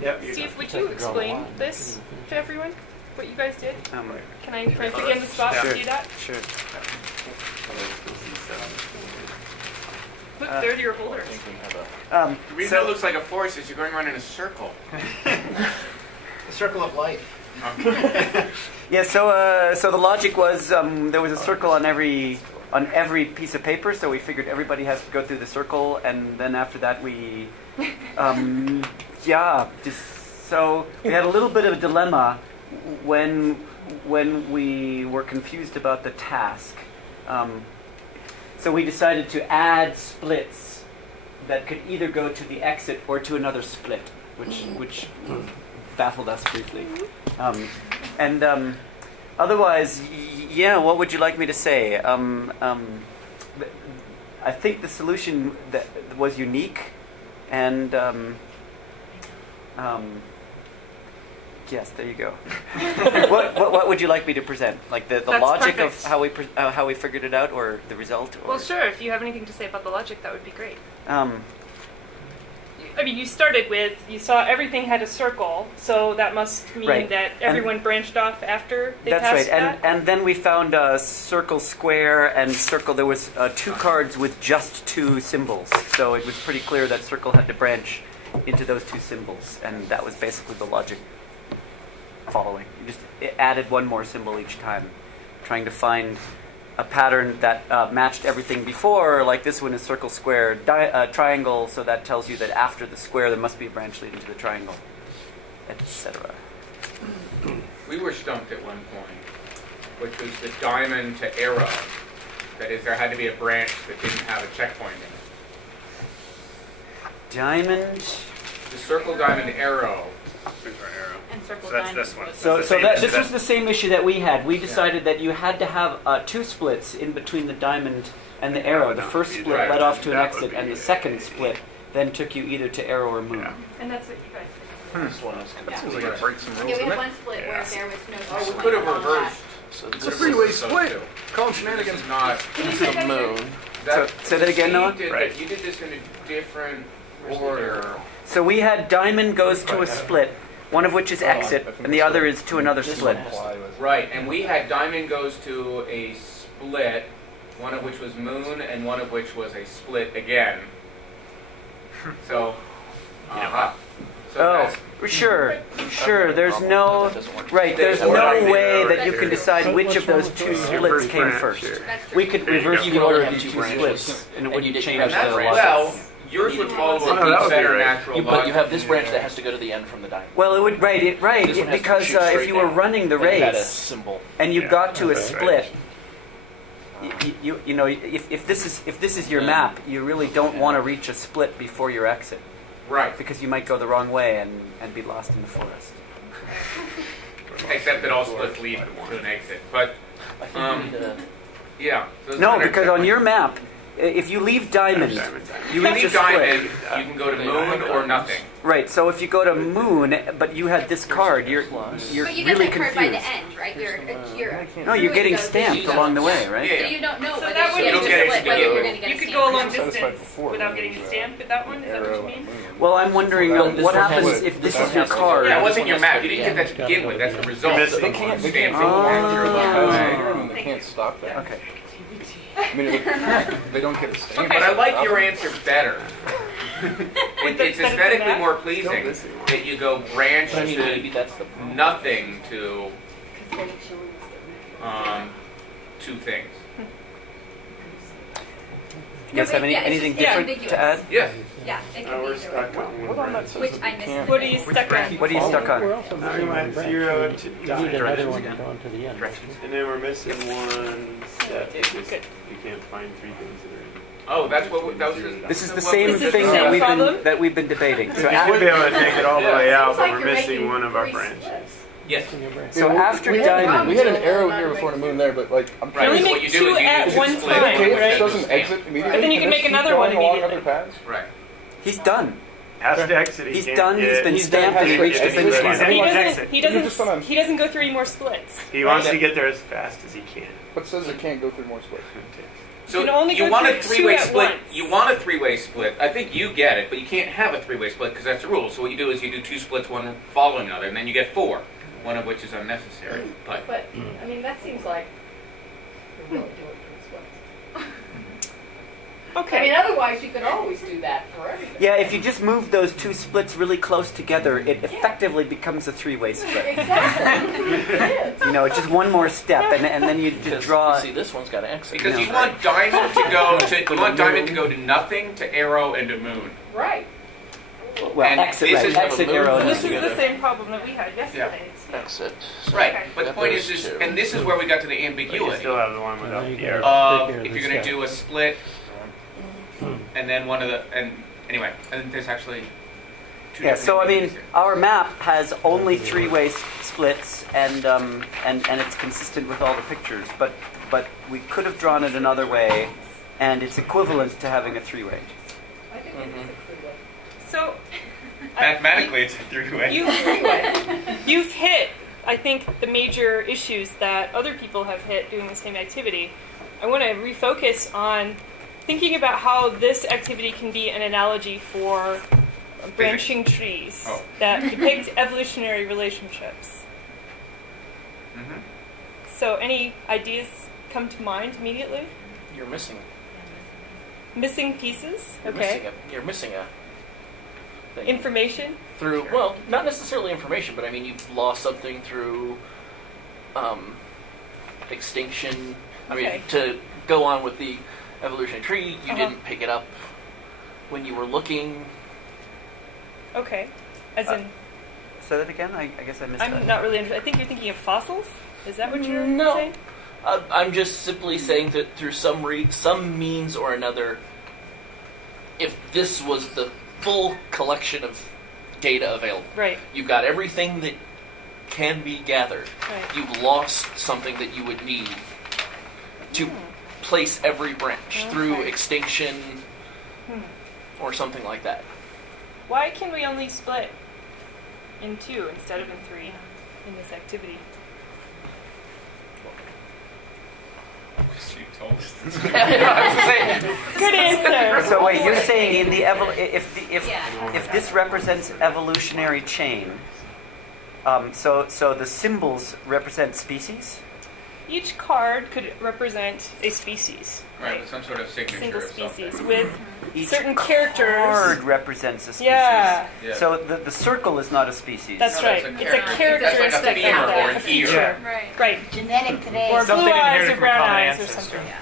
Yep. Steve, would you explain this to everyone? What you guys did? Can I put you on the spot to do that? Sure. Look, they're your holders. The reason it looks like a force is you're going around in a circle. The circle of life. Yeah. So the logic was there was a circle on every piece of paper, so we figured everybody has to go through the circle, and then after that we, so we had a little bit of a dilemma when we were confused about the task. So we decided to add splits that could either go to the exit or to another split, which baffled us briefly. Otherwise, what would you like me to say? I think the solution that was unique, and yes, there you go. What would you like me to present? Like the logic perfect. of how we figured it out, or the result? Or? Well, sure. If you have anything to say about the logic, that would be great. I mean, you started with, you saw everything had a circle, so that must mean that everyone branched off after they passed that's right. that? And then we found circle, square, and circle. There was 2 cards with just 2 symbols, so it was pretty clear that circle had to branch into those 2 symbols, and that was basically the logic following. You just added 1 more symbol each time, trying to find a pattern that matched everything before, like this one is circle, square, triangle, so that tells you that after the square there must be a branch leading to the triangle, etc. We were stumped at one point, which was the diamond to arrow. That is, there had to be a branch that didn't have a checkpoint in it. Diamond. The circle, diamond, arrow. And circle So that's diamond this one. was- So this was the same issue that we had. We decided that you had to have 2 splits in between the diamond and the arrow. The first split Right. led off to an That would exit, and be the second split then took you either to arrow or moon. Yeah. And that's what you guys did. This one is That seems like it breaks some rules, Yeah, we doesn't had it? one split where there was no Oh, we checkpoint could have along reversed. So It's a this freeway is split. Call them This shenanigans. is not. Can you the say that again? moon. Say that again, Noah? Right. You did this in a different order. So we had diamond goes to a split, one of which is exit, and the other is to another split. Right, and we had diamond goes to a split, one of which was moon, and one of which was a split again. So, so Oh, sure. There's no There's no way that you can decide which of those 2 splits came first. We could reverse the order of these 2 splits, and it wouldn't change have the that logic. well, yours would follow Oh, no, a that would be better right. natural But you have logic. this branch that has to go to the end from the diamond. Well, it would This one has to because shoot if straight you were down. running the And you had a race symbol. and you Yeah, got to a that's split, you know if this is your map, you really don't want to reach a split before your exit, Right, because you might go the wrong way and be lost in the forest. except that all splits lead to an exit. But, I think we need to... yeah. So it's No, not a because on checkpoint. your map, if you leave diamond, you You reach a leave diamond, split. you can go to moon or nothing. Right. So if you go to moon, but you had this card, you're But you get really that card by the confused. end, right? You're No, you're getting through stamped those along the way, right? Yeah, So yeah. you don't know So whether that would you're be going to just split, whether you're going to get You a could stamp. go a long Satisfied distance before, without then getting there's a a stamp with that one? Is that what you mean? Well, I'm wondering Well, this what one happens has- if this this is your one has- card. That wasn't your map. You didn't get that to begin with. That's the result. You're missing They can't Stamping. They can't stop that. Okay. I mean, they don't get a stamp. But I like your answer better. the It's better aesthetically map? more pleasing that you go branch I mean, maybe to that's the... nothing to 2 things. You guys have anything different to add? Yes. Yeah, it No, could we're be either stuck way. on What on that says Which that I you missed. can't- What are you stuck on? What are you stuck on? We're also missing We went one branch. 0 to We need diamond. another one going to the end. And then we're missing one step. Good. You can't find 3 things that are in. Oh, that's what that was. This is the what same was Is thing this the that same problem? we've been debating. So We should be able to take it all the way out, but Seems we're like missing you're one of our making branches. Yes. So after we diamond, we had an arrow here before the moon there, but like I'm Right. trying only so to... what make you do is 2 you at do one split. time, Okay, if right? it doesn't exit immediately, But then you can make this keep another going one along immediately. other paths? Right. he's done. Has to exit. He He's can't done. He's get- been He's stamped done. and reached the He's finish done. line. He He doesn't. He just doesn't. wanna- He doesn't go through any more splits. He wants to get there as fast as he can. But it says it can't go through more splits. So can only you go want through a two three-way at split. once. You want a three-way split. I think you get it, but you can't have a three-way split because that's the rule. So what you do is you do two splits, one following another, and then you get four, one of which is unnecessary. But I mean, that seems like you really do it for splits. Okay. I mean, otherwise you could always do that for everything. Yeah, if you just move those two splits really close together, it effectively becomes a three-way split. Exactly. It is. You know, it's just one more step, and then you just draw. See, this one's got an exit. because you want diamond to go to nothing, to arrow, and to moon. Right. Well, and exit, this right, is exit a move. arrow. This is together. the same problem that we had yesterday. Exit. Right. Okay. But the point is, and this is where we got to the But you ambiguity still have the one without the arrow. of if you're going to do a split, and then one of the and anyway, and there's actually two. Yeah, different so I mean, ambiguities our map has only three-way splits, and it's consistent with all the pictures. But we could have drawn it another way, and it's equivalent to having a three-way. I think it is a good way. So Mathematically, it's a three-way. You've hit, I think, the major issues that other people have hit doing the same activity. I want to refocus on thinking about how this activity can be an analogy for branching trees that depict evolutionary relationships. Mm-hmm. So any ideas come to mind immediately? You're missing. Missing pieces? You're missing a thing. Information? Through, well, not necessarily information, but I mean, you've lost something through extinction. I mean, Okay. to go on with the evolutionary tree, you Uh-huh. didn't pick it up when you were looking. Okay. As in, Say that again? I guess I missed that. I'm not really interested. I think you're thinking of fossils? Is that what you're No. saying? I'm just simply saying that through some means or another, if this was the full collection of data available, Right, you've got everything that can be gathered. right. You've lost something that you would need to place every branch through Okay. extinction or something like that. Why can we only split in two instead of in three in this activity? You told us. Good answer. So wait, you're saying in the if this represents evolutionary chain, so the symbols represent species? Each card could represent a species, Right, with some sort of signature single of something. species, with Each certain characters. card represents a species. Yeah, Yeah. So the circle is not a species. that's No, right. that's a It's a character. characteristic That's like a femur of that, or an a feature. ear. Right. Right. Genetic today. Or Something blue eyes inherited or from brown common eyes or ancestor. something. Yeah.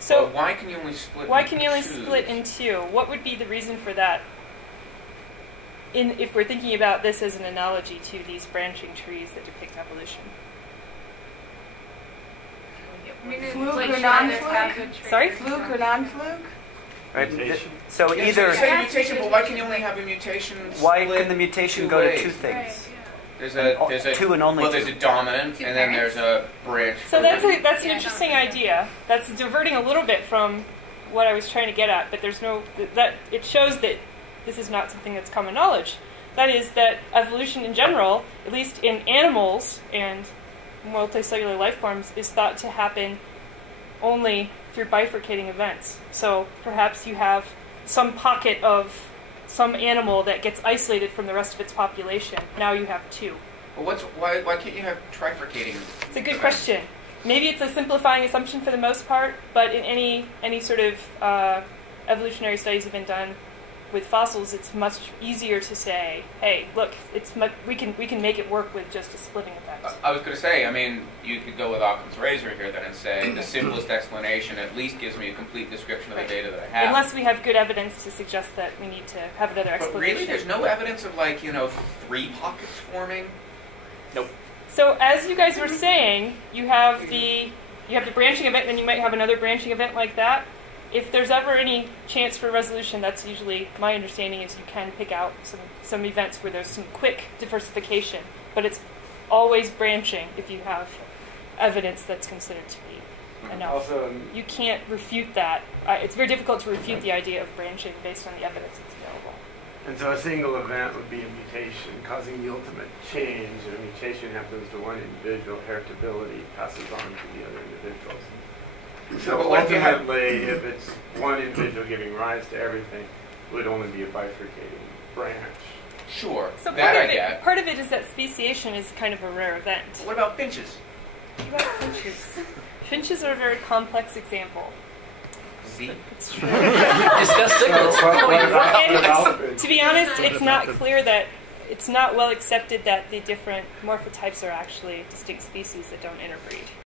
So Well, why can you only split? why in can you only twos? split in two? What would be the reason for that? If we're thinking about this as an analogy to these branching trees that depict evolution. Fluke or non-fluke? Sorry? Fluke or non-fluke? Right? Mutation. So Yeah, either so you say mutation, but why can you only have a mutation? why split can the mutation two go to ways? two things? There's a Two and only well, two. there's a dominant, Two and then parents? there's a branch. So that's an Yeah, interesting don't- idea. That's diverting a little bit from what I was trying to get at, but there's no that it shows that this is not something that's common knowledge. That is that evolution in general, at least in animals and multicellular life forms, is thought to happen only through bifurcating events. So perhaps you have some pocket of some animal that gets isolated from the rest of its population. Now you have two. Well, why can't you have trifurcating? It's a good question. Maybe it's a simplifying assumption for the most part, but in any sort of evolutionary studies have been done with fossils, it's much easier to say, hey, look, we can make it work with just a splitting effect. I was going to say, I mean, you could go with Occam's razor here then and say the simplest explanation at least gives me a complete description of the data that I have. Unless we have good evidence to suggest that we need to have another But explanation. really, there's no evidence of like, three pockets forming? Nope. So as you guys were saying, you have the branching event, and then you might have another branching event like that. If there's ever any chance for resolution, that's usually my understanding is you can pick out some events where there's some quick diversification, but it's always branching if you have evidence that's considered to be enough. Also, You can't refute that. It's very difficult to refute the idea of branching based on the evidence that's available. and so a single event would be a mutation causing the ultimate change, and a mutation happens to one individual, heritability passes on to the other individuals. So But what if you had- ultimately, if it's one individual giving rise to everything, it would only be a bifurcating branch. Sure, So that I get. part of it is that speciation is kind of a rare event. What about finches? What about finches? Finches are a very complex example. See? It's true. Discuss cichlids. And to be honest, it's not clear that it's not well accepted that the different morphotypes are actually distinct species that don't interbreed.